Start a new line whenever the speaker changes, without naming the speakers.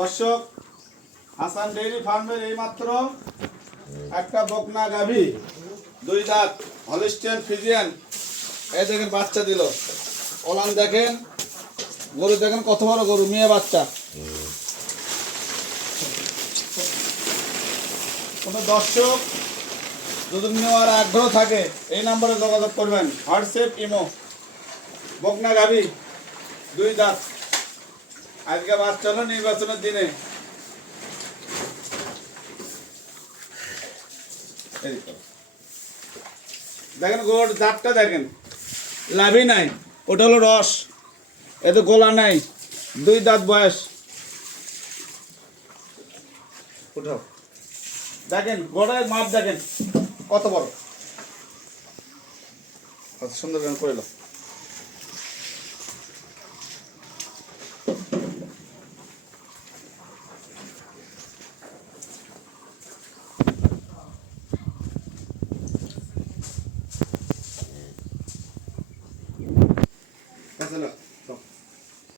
দর্শক, হাসান ডেইরি ফার্মের এইমাত্র একটা বকনা গাভী, দুই দাঁত হলিস্টিয়ান ফিজিয়ান। এই দেখেন বাচ্চা দিল। ওলান দেখেন, গরু দেখেন কত বড় গরু, মেয়ে বাচ্চা। কোনো দর্শক যদি নেওয়ার আগ্রহ থাকে, এই নম্বরে যোগাযোগ করবেন। WhatsApp, imo. বকনা গাভী, দুই দাঁত। আজকে বাচ্চা হলো নির্বাচনের দিনে। দেখেন গোট দাঁতটা দেখেন। লাভই নাই, ওটা হলো রস। এতে গোলা নাই, দুই দাঁত বয়স। উঠাও। দেখেন গোড়ায় মাপ দেখেন, কত বড়? কত সুন্দর গান করে wassalam.